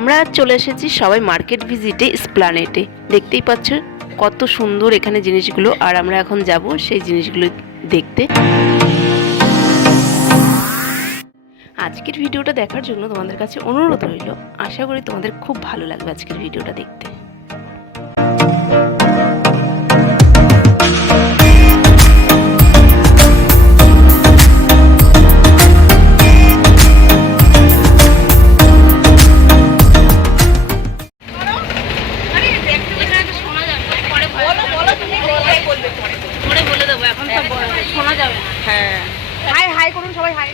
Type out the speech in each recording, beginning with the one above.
আমরা চলে এসেছি সবাই মার্কেট ভিজিটে স্প্লানেটে। দেখতেই পাচ্ছ কত সুন্দর এখানে জিনিসগুলো। আর আমরা এখন যাব সেই জিনিসগুলো দেখতে। আজকের ভিডিওটা দেখার জন্য তোমাদের কাছে অনুরোধ রইল। আশা করি তোমাদের খুব ভালো লাগবে আজকের ভিডিওটা দেখতে। যাবে হ্যাঁ। হাই হাই করুন সবাই হাই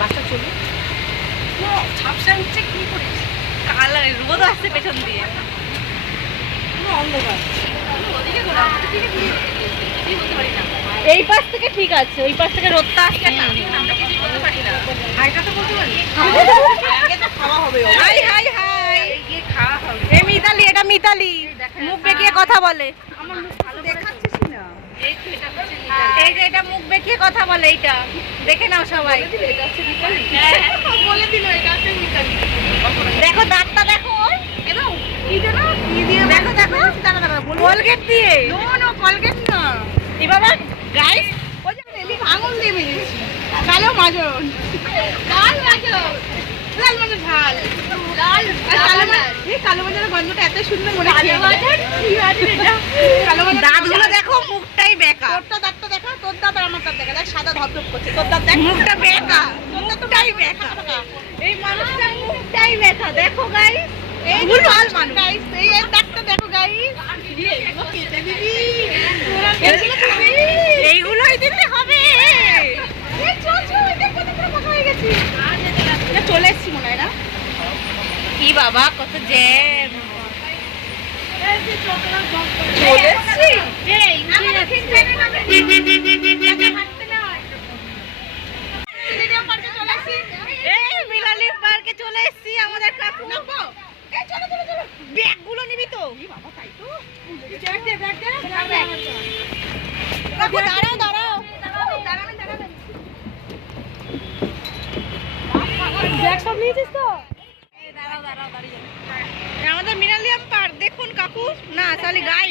বাসটা চলুন ঝাপসা হচ্ছে কি করিস? কালার রোদ আসছে পেছন দিয়ে। অন্ধকার। এই পাশ থেকে ঠিক আছে ওই পাশ থেকে রোদটা আসছে। না আমরা কিছু বলতে পারি না। হাইটা তো বলতে পারি। খাওয়া হবে হাই হাই হাই। খাওয়া হবে। এই মিতালি এটা মিতালি। মুখ বেঁকিয়ে কথা বলে। আমার মুখ ভালো দেখাচ্ছিস না এই যে এটা মুখ বেঁকিয়ে কথা বলে এইটা। দেখে নাও সবাই। বলে দিল এটা দেখো দাঁতটা দেখো। দেখো দেখো। কলগেট দিয়ে। কলগেট না এবার গাইস ওই যে আঙুল দিয়ে মেরেছি কালো মাজন। লাল মাজন। লাল মাজন ঝাল দাঁতগুলো দেখো মুখটাই বেকা তোরটা দাঁতটা দেখা তোর দাঁত আর আমার দাঁত দেখা। দেখ সাদা ধপধপ করছে। তোর দাঁত দেখ। মুখটা বেকা মুখটাই বেকা এই মানুষটার মুখটাই বেকা দেখো গাইস এই ভুলভাল মানুষ। গাইস এই এই দাঁতটা দেখো গাইস এইগুলোই দিতে হবে। চলে এসছি মনে হয় না? কি বাবা কত জ্যাম। মিলালি পার্কে চলে এসছি আমাদের সব নিয়েছিস তো দাঁড়াও দাঁড়াও দাঁড়িয়ে আমাদের মিনালিয়াম পার্ক দেখুন কাকু না তাহলে গাই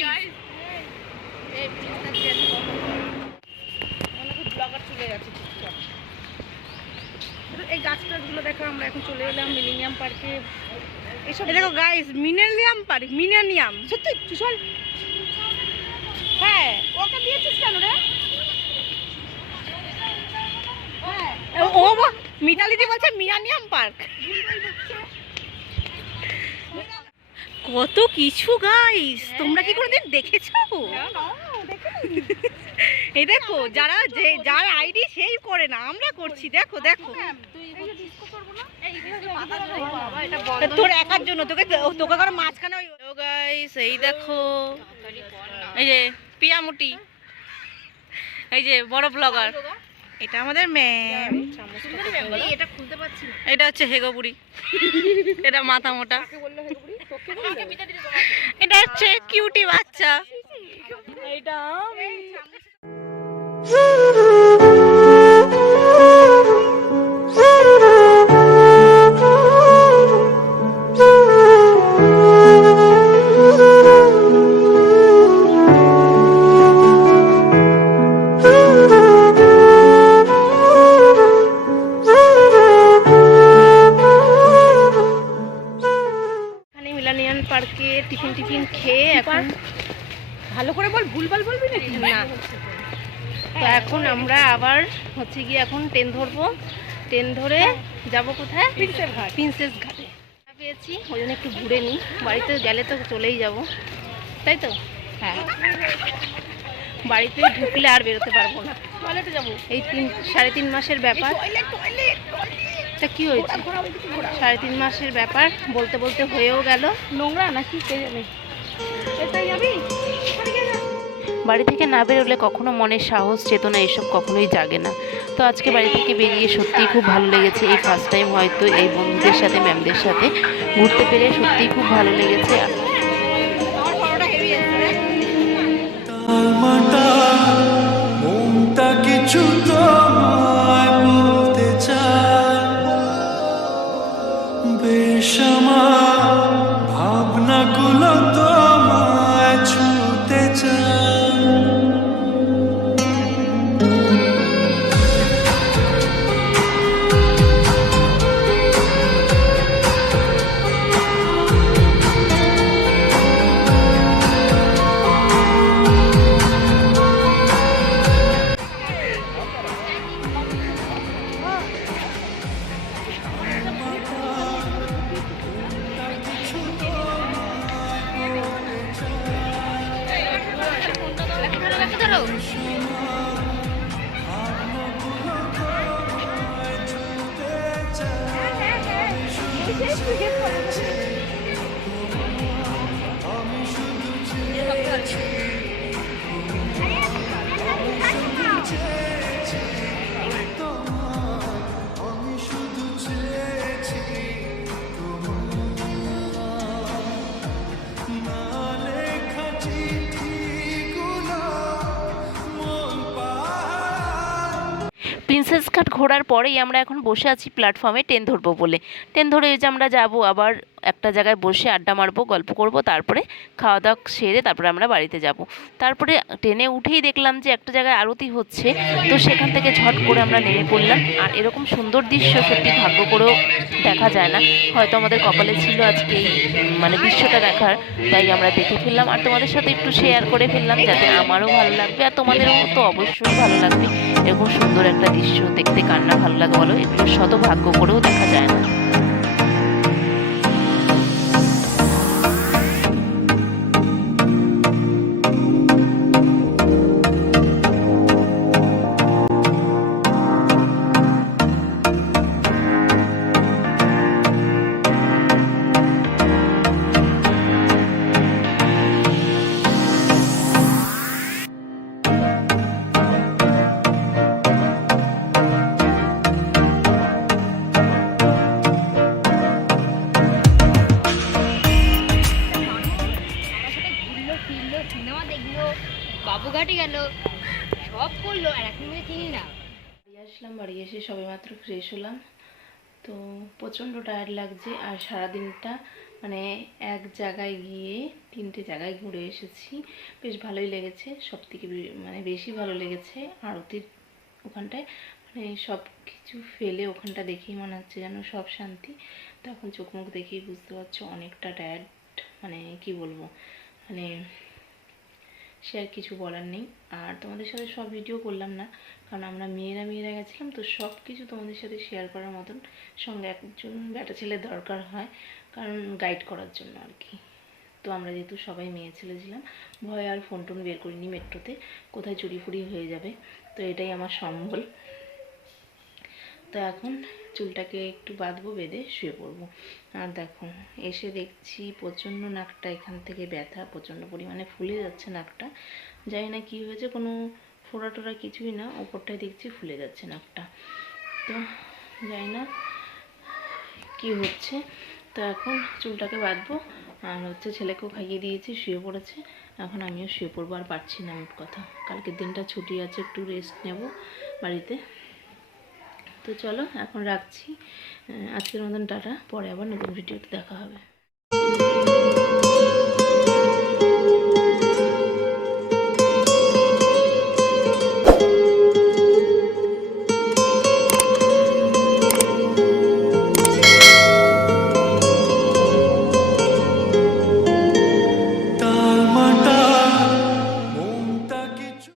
চলে চুপচাপ এই গাছটাগুলো দেখো আমরা এখন চলে এলাম মিলেনিয়াম পার্কে। এসব দেখো গাইস মিলেনিয়াম পার্ক মিলেনিয়াম সত্যি? চল হ্যাঁ ওকে দিয়েছিস কেন রে? হ্যাঁ। ও বা- মিতালি দি বলছে মিলেনিয়াম পার্ক। কত কিছু গাইস তোমরা কি কোনোদিন দেখেছ? এই দেখো যারা যে যার আইডি সেই করে না আমরা করছি দেখো দেখো। তোর একার জন্য তোকে তোকে কারও মাঝখানে গাইস এই দেখো। এই যে পিয়ামুটি। এই যে বড় ব্লগার এটা আমাদের ম্যাম এটা হচ্ছে হেগোপুরি এটা মাথা মোটা। এটা হচ্ছে কিউটি বাচ্চা। এইটা আমি তো এখন আমরা আবার হচ্ছে গিয়ে এখন ট্রেন ধরবো। ট্রেন ধরে যাব কোথায়? প্রিন্সেস ঘাট। প্রিন্সেস ঘাটে। পেয়েছি ওই জন্য একটু ঘুরে নিই। বাড়িতে গেলে তো চলেই যাব। তাই তো? হ্যাঁ। বাড়িতে ঢুকলে আর বেরোতে পারব না। টয়লেটে যাব। এই তিন সাড়ে তিন মাসের ব্যাপার। তা কি হয়েছে? সাড়ে তিন মাসের ব্যাপার বলতে বলতে হয়েও গেল। নোংরা নাকি কে জানে? এটাই যাবি বাড়ি থেকে না বেরোলে কখনো মনের সাহস, চেতনা এসব কখনোই জাগে না। তো আজকে বাড়ি থেকে বেরিয়ে সত্যিই খুব ভালো লেগেছে। এই ফার্স্ট টাইম হয়তো এই বন্ধুদের সাথে ম্যামদের সাথে ঘুরতে পেরে সত্যিই খুব ভালো লেগেছে। কিছু আমি ঘোরার পরেই আমরা এখন বসে আছি প্ল্যাটফর্মে ট্রেন ধরবো বলে। ট্রেন ধরে যে আমরা যাব আবার একটা জায়গায় বসে আড্ডা মারবো, গল্প করব, তারপরে খাওয়া দাওয়া সেরে তারপরে আমরা বাড়িতে যাব। তারপরে ট্রেনে উঠেই দেখলাম যে একটা জায়গায় আরতি হচ্ছে, তো সেখান থেকে ঝট করে আমরা নেমে পড়লাম। আর এরকম সুন্দর দৃশ্য সত্যি ভাগ্য করেও দেখা যায় না। হয়তো আমাদের কপালে ছিল আজকে মানে দৃশ্যটা দেখার, তাই আমরা দেখে ফেললাম। আর তোমাদের সাথে একটু শেয়ার করে ফেললাম যাতে আমারও ভালো লাগবে, আর তোমাদেরও তো অবশ্যই ভালো লাগবে। এরকম সুন্দর একটা দৃশ্য দেখতে কান্না ভালো লাগে বলো, এগুলো শত ভাগ্য করেও দেখা যায় না। বাবুঘাটে গেল। সব করল আর এখন না। বাড়ি আসলাম, বাড়ি এসে সবে মাত্র ফ্রেশ হলাম। তো প্রচণ্ড টায়ার্ড লাগছে আর সারাদিনটা মানে এক জায়গায় গিয়ে তিনটে জায়গায় ঘুরে এসেছি। বেশ ভালোই লেগেছে, সব থেকে মানে বেশি ভালো লেগেছে আরতির ওখানটায়। মানে সব কিছু ফেলে ওখানটা দেখেই মনে হচ্ছে যেন সব শান্তি। তখন চোখ মুখ দেখেই বুঝতে পারছ অনেকটা টায়ার্ড মানে কি বলব? মানে সে আর কিছু বলার নেই। আর তোমাদের সাথে সব ভিডিও করলাম না, কারণ আমরা মেয়েরা মেয়েরা গেছিলাম, তো সব কিছু তোমাদের সাথে শেয়ার করার মতন সঙ্গে একজন ব্যাটা ছেলে দরকার হয়, কারণ গাইড করার জন্য আর কি। তো আমরা যেহেতু সবাই মেয়ে ছেলে ছিলাম, ভয় আর ফোন টোন বের করিনি মেট্রোতে, কোথায় চুরি ফুরি হয়ে যাবে, তো এটাই আমার সম্বল। তো এখন চুলটাকে একটু বাঁধবো, বেঁধে শুয়ে পড়ব। আর দেখো, এসে দেখছি প্রচণ্ড নাকটা এখান থেকে ব্যথা, প্রচণ্ড পরিমাণে ফুলে যাচ্ছে নাকটা। জানি না কী হয়েছে, কোনো ফোড়া টোড়া কিছুই না, ওপরটায় দেখছি ফুলে যাচ্ছে নাকটা। তো জানি না কী হচ্ছে। তো এখন চুলটাকে বাঁধবো, আর হচ্ছে ছেলেকেও খাইয়ে দিয়েছি, শুয়ে পড়েছে। এখন আমিও শুয়ে পড়ব, আর পারছি না মোট কথা। কালকের দিনটা ছুটি আছে, একটু রেস্ট নেব বাড়িতে। তো চলো এখন রাখছি। আজকের মতন টাটা পরে আবার নতুন ভিডিওতে দেখা হবে।